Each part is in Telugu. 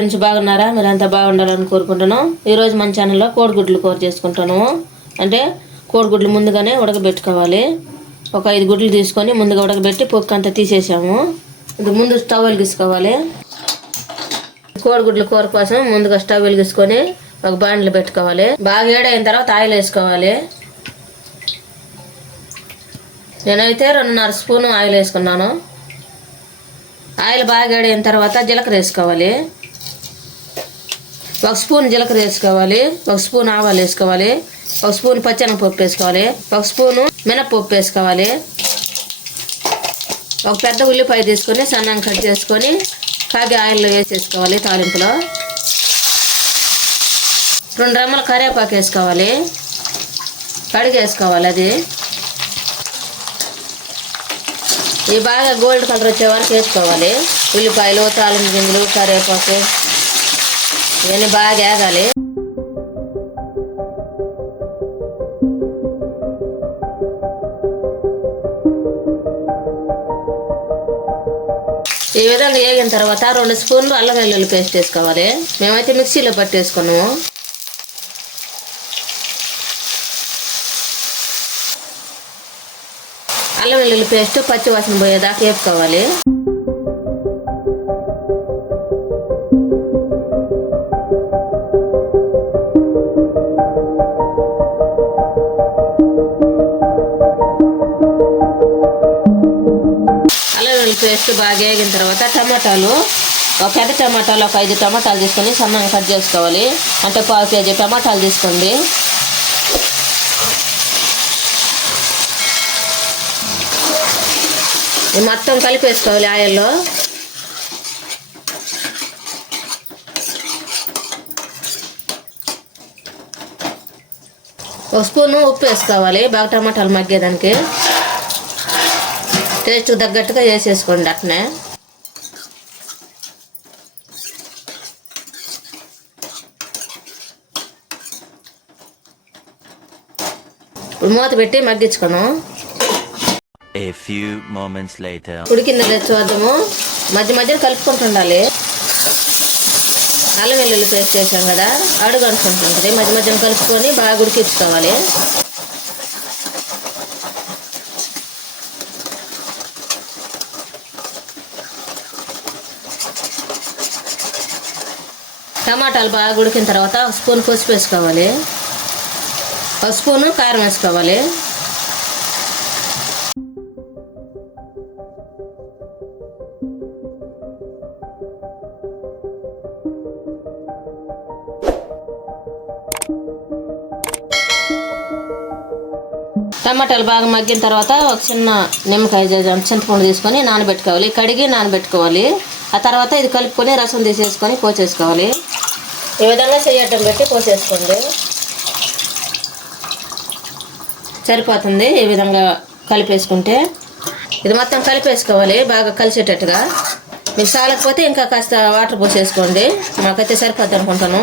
ఫ్రెండ్స్, బాగున్నారా? మీరంతా బాగుండాలని కోరుకుంటున్నాం. ఈరోజు మన ఛానల్లో కోడిగుడ్లు కూర చేసుకుంటాను. అంటే కోడిగుడ్లు ముందుగానే ఉడకబెట్టుకోవాలి. ఒక 5 గుడ్లు తీసుకొని ముందుగా ఉడకబెట్టి పొక్కు అంతా తీసేసాము. ఇది ముందు స్టవ్ వెలిగించుకోవాలి. కోడిగుడ్ల కూర కోసం ముందుగా స్టవ్ వెలిగించుకొని ఒక బాండ్లు పెట్టుకోవాలి. బాగా వేడైన తర్వాత ఆయిల్ వేసుకోవాలి. నేనైతే 2.5 స్పూన్ ఆయిల్ వేసుకున్నాను. ఆయిల్ బాగా వేడైన తర్వాత జీలకర్ర వేసుకోవాలి. 1 స్పూన్ జీలకర్ర వేసుకోవాలి. 1 స్పూన్ ఆవాలు వేసుకోవాలి. 1 స్పూన్ పచ్చెనగపప్పు వేసుకోవాలి. 1 స్పూను మినపప్పు వేసుకోవాలి. ఒక పెద్ద ఉల్లిపాయ తీసుకొని సన్నంగా కట్ చేసుకొని కాగి ఆయిల్లో వేసేసుకోవాలి. తాలింపులో 2 రెమ్మల కరివేపాకు వేసుకోవాలి. కడిగేసుకోవాలి. అది ఇవి బాగా గోల్డ్ కలర్ వచ్చే వరకు వేసుకోవాలి. ఉల్లిపాయలు, తాలింపు గింజలు, కరివేపాకు ఇవన్నీ బాగా వేగాలి. ఈ విధంగా వేగిన తర్వాత 2 స్పూన్లు అల్లం వెల్లుల్లి పేస్ట్ వేసుకోవాలి. మేమైతే మిక్సీలో పట్టేసుకున్నాము. అల్లం వెల్లుల్లి పేస్ట్ పచ్చి వాసన పోయేదాకా వేపుకోవాలి. అల్లం వెల్లుల్లి పేస్ట్ బాగా వేగిన తర్వాత టమాటాలు, ఒక పెద్ద టమాటాలు ఒక 5 టమాటాలు తీసుకొని సన్నగా కట్ చేసుకోవాలి. అంటే 1/2 కేజీ టమాటాలు తీసుకోండి. మొత్తం కలిపేసుకోవాలి ఆయిల్లో. ఒక స్పూను ఉప్పు వేసుకోవాలి. బాగా టమాటాలు మగ్గేదానికి టేస్ట్ తగ్గట్టుగా వేసేసుకోండి. అట్నే ఇప్పుడు మూత పెట్టి మగ్గించుకోను. A few moments later. ఉడికిందో లేదో చూద్దాము. మధ్య మధ్యలో కలుపుకుంటుండాలి. అల్లం వెల్లుల్లి పేస్ట్ చేసాం కదా, అడుగు అనుకుంటుంటుంది. మధ్య మధ్యలో కలుపుకొని బాగా ఉడికించుకోవాలి. టమాటాలు బాగా ఉడికిన తర్వాత 1 స్పూన్ పసుపు వేసుకోవాలి. 1 స్పూను కారం వేసుకోవాలి. టమాటాలు బాగా మగ్గిన తర్వాత ఒక చిన్న నిమ్మకాయ చింతపండు తీసుకొని నానబెట్టుకోవాలి. కడిగి నానబెట్టుకోవాలి. ఆ తర్వాత ఇది కలుపుకొని రసం తీసేసుకొని పోసేసుకోవాలి. ఈ విధంగా చెయ్యటం పెట్టి పోసేసుకోండి. సరిపోతుంది. ఈ విధంగా కలిపేసుకుంటే ఇది మొత్తం కలిపేసుకోవాలి బాగా కలిసేటట్టుగా. మీకు చాలకపోతే ఇంకా కాస్త వాటర్ పోసేసుకోండి. మాకైతే సరిపోద్ది అనుకుంటాను.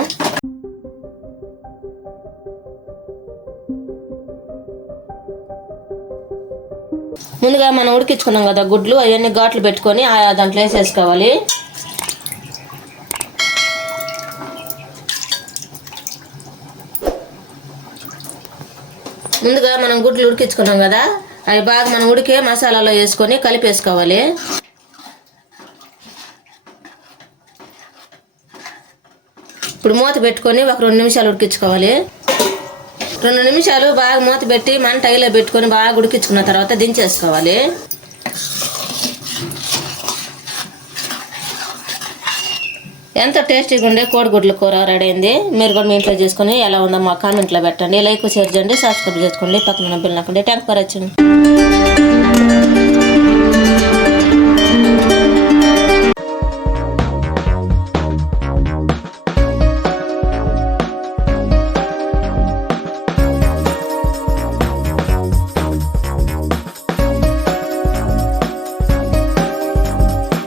ముందుగా మనం ఉడికించుకున్నాం కదా గుడ్లు, అవన్నీ ఘాట్లు పెట్టుకొని దాంట్లో వేసేసుకోవాలి. ముందుగా మనం గుడ్లు ఉడికించుకున్నాం కదా, అవి బాగా మనం ఉడికే మసాలాలో వేసుకొని కలిపేసుకోవాలి. ఇప్పుడు మూత పెట్టుకొని ఒక 2 నిమిషాలు ఉడికించుకోవాలి. 2 నిమిషాలు బాగా మూత పెట్టి మంట హైలో పెట్టుకొని బాగా ఉడికించుకున్న తర్వాత దించేసుకోవాలి. ఎంతో టేస్టీగా ఉండే కోడిగుడ్ల కూర రెడీ అయింది. మీరు కూడా మీ ఇంట్లో చేసుకొని ఎలా ఉందో మా కామెంట్లో పెట్టండి. లైక్, షేర్ చేయండి, సబ్స్క్రైబ్ చేసుకోండి, పక్కన బిల్ నొక్కండి. Thanks for watching.